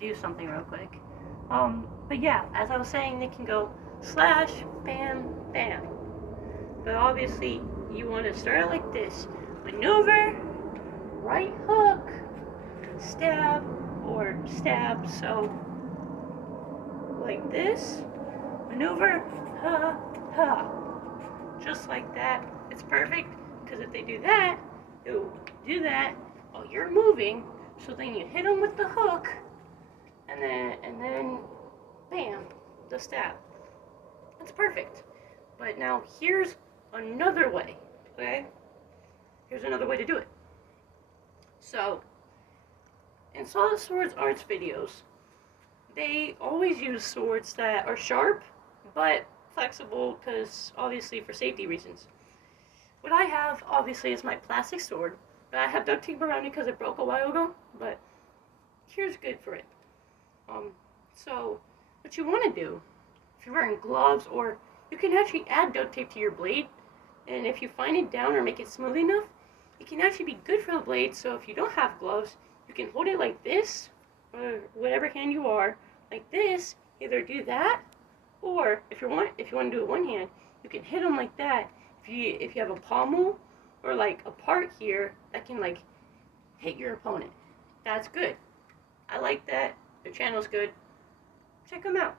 do something real quick. But yeah, as I was saying, they can go slash, bam, bam. But obviously, you want to start like this: maneuver, right hook, stab, or stab. So like this, maneuver, ha, ha, just like that. It's perfect because if they do that, it'll do that while you're moving. So then you hit them with the hook, and then bam, the stab. That's perfect. But now here's another way. Okay? Here's another way to do it. So in Solid Swords Arts videos, they always use swords that are sharp but flexible because obviously for safety reasons. What I have obviously is my plastic sword, but I have duct tape around it because it broke a while ago. But here's good for it. Um, so what you want to do if you're wearing gloves, or you can actually add duct tape to your blade, and if you fine it down or make it smooth enough, it can actually be good for the blade. So if you don't have gloves, you can hold it like this, or whatever hand you are, like this. Either do that, or if you want to do it one hand, you can hit them like that. If you have a pommel or like a part here that can like hit your opponent, that's good. I like that. Their channel's good. Check them out.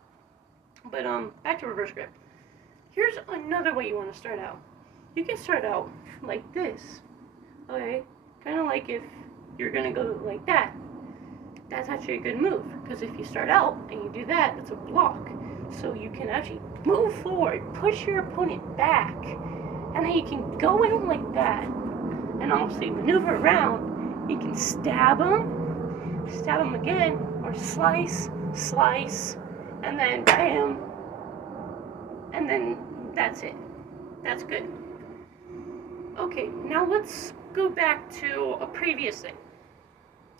But back to reverse grip. Here's another way you want to start out. You can start out like this. Okay? Kind of like if you're going to go like that. That's actually a good move. Because if you start out and you do that, that's a block. So you can actually move forward, push your opponent back, and then you can go in like that. And obviously maneuver around. You can stab them again, or slice, slice, and then bam, and then that's it. That's good. Okay, now let's go back to a previous thing,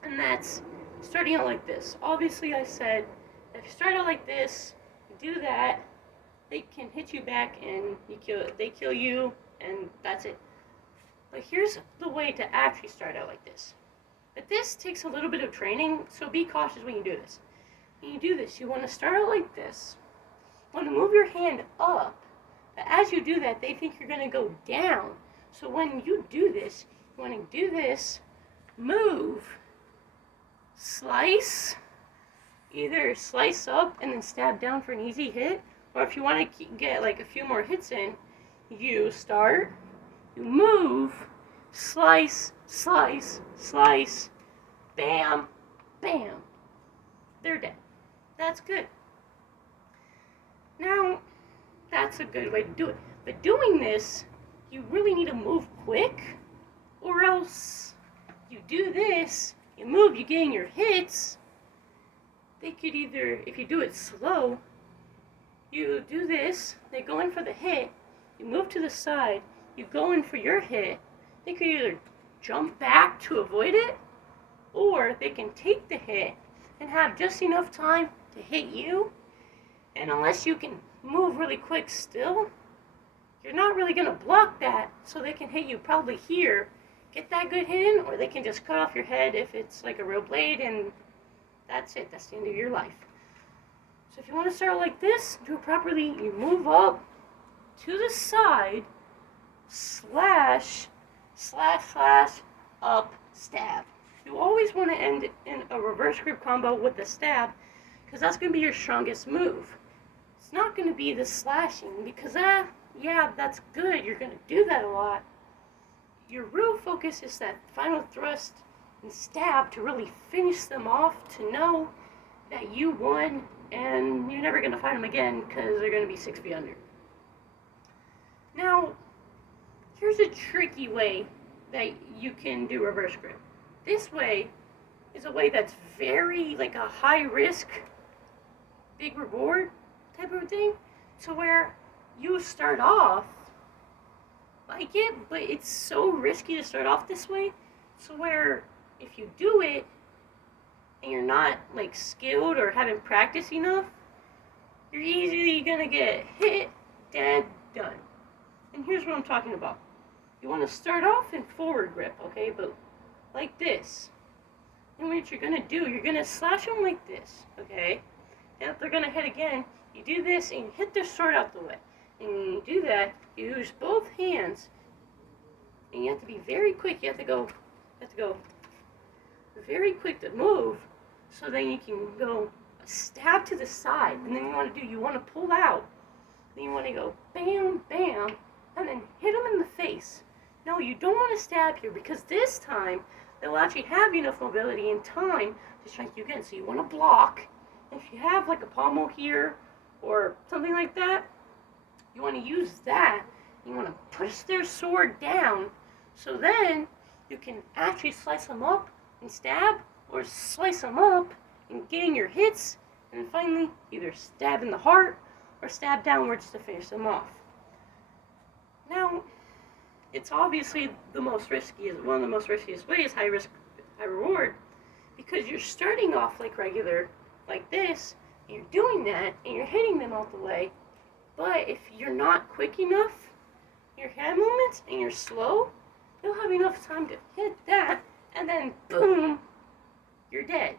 and that's starting out like this. Obviously, I said if you start out like this, you do that, they can hit you back and they kill you, and that's it. But here's the way to actually start out like this. But this takes a little bit of training, so be cautious when you do this. When you do this, you want to start out like this. You want to move your hand up, but as you do that, they think you're going to go down. So when you do this, you want to do this, move, slice, either slice up and then stab down for an easy hit, or if you want to get like a few more hits in, you start, you move, slice, slice, slice, bam, bam. They're dead. That's good. Now, that's a good way to do it. But doing this, you really need to move quick, or else you do this, you move, you gain your hits. They could either, if you do it slow, you do this, they go in for the hit, you move to the side, you go in for your hit. They could either jump back to avoid it, or they can take the hit and have just enough time to hit you. And unless you can move really quick still, you're not really going to block that, so they can hit you probably here, get that good hit in, or they can just cut off your head if it's like a real blade, and that's it. That's the end of your life. So if you want to start like this, do it properly, you move up to the side, slash, slash, slash, up, stab. You always want to end in a reverse grip combo with the stab, because that's going to be your strongest move. It's not going to be the slashing, because yeah, that's good, you're going to do that a lot. Your real focus is that final thrust and stab to really finish them off, to know that you won, and you're never going to fight them again, because they're going to be 6 feet under. Now, here's a tricky way that you can do reverse grip. This way is a way that's very like a high risk, big reward type of thing, to where you start off like it, but it's so risky to start off this way, so where if you do it and you're not like skilled or haven't practiced enough, you're easily gonna get hit, dead, done. And here's what I'm talking about. You want to start off in forward grip, okay, but like this. And what you're gonna do, you're gonna slash them like this, okay? And if they're gonna hit again, you do this and you hit their sword out the way. And when you do that, you use both hands, and you have to be very quick. You have to go very quick to move, so then you can go stab to the side, and then you want to pull out. Then you want to go bam, bam, and then hit them in the face. No, you don't want to stab here, because this time they'll actually have enough mobility and time to strike you again. So you want to block. If you have like a pommel here or something like that, you want to use that. You want to push their sword down, so then you can actually slice them up and stab, or slice them up and get in your hits, and finally either stab in the heart or stab downwards to finish them off. Now, it's obviously one of the most riskiest ways, high risk, high reward, because you're starting off like regular, like this, and you're doing that, and you're hitting them out the way, but if you're not quick enough, your hand movements, and you're slow, you'll have enough time to hit that, and then boom, you're dead.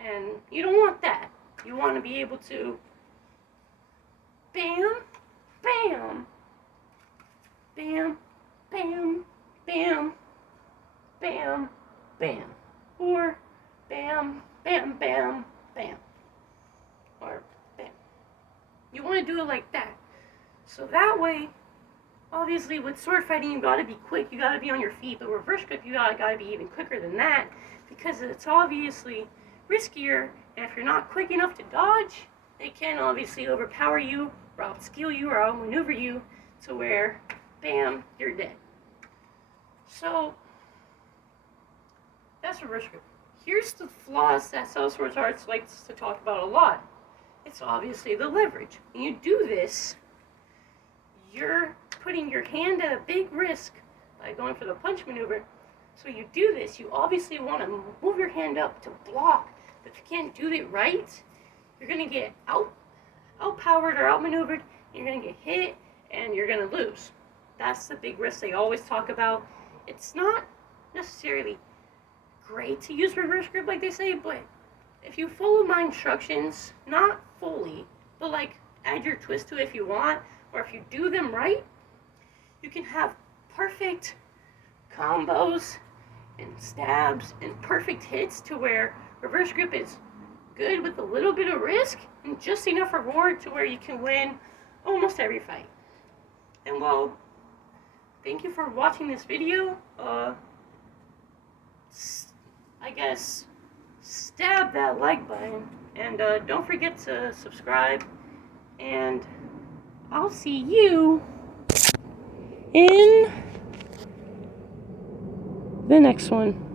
And you don't want that. You want to be able to bam, bam, bam, bam, bam, bam, bam, or bam, bam, bam, bam, or bam. You want to do it like that. So that way, obviously with sword fighting, you gotta be quick, you gotta be on your feet, but reverse grip, you gotta be even quicker than that, because it's obviously riskier, and if you're not quick enough to dodge, they can obviously overpower you, or outskill you, or outmaneuver you, to where, bam, you're dead. So, that's reverse grip. Here's the flaws that Sellswords Arts likes to talk about a lot. It's obviously the leverage. When you do this, you're putting your hand at a big risk by going for the punch maneuver. So you do this, you obviously want to move your hand up to block, but if you can't do it right, you're going to get outpowered or outmaneuvered, you're going to get hit, and you're going to lose. That's the big risk they always talk about. It's not necessarily great to use reverse grip like they say, but if you follow my instructions, not fully, but like add your twist to it if you want, or if you do them right, you can have perfect combos and stabs and perfect hits to where reverse grip is good with a little bit of risk and just enough reward to where you can win almost every fight. And well, thank you for watching this video. I guess stab that like button, and don't forget to subscribe, and I'll see you in the next one.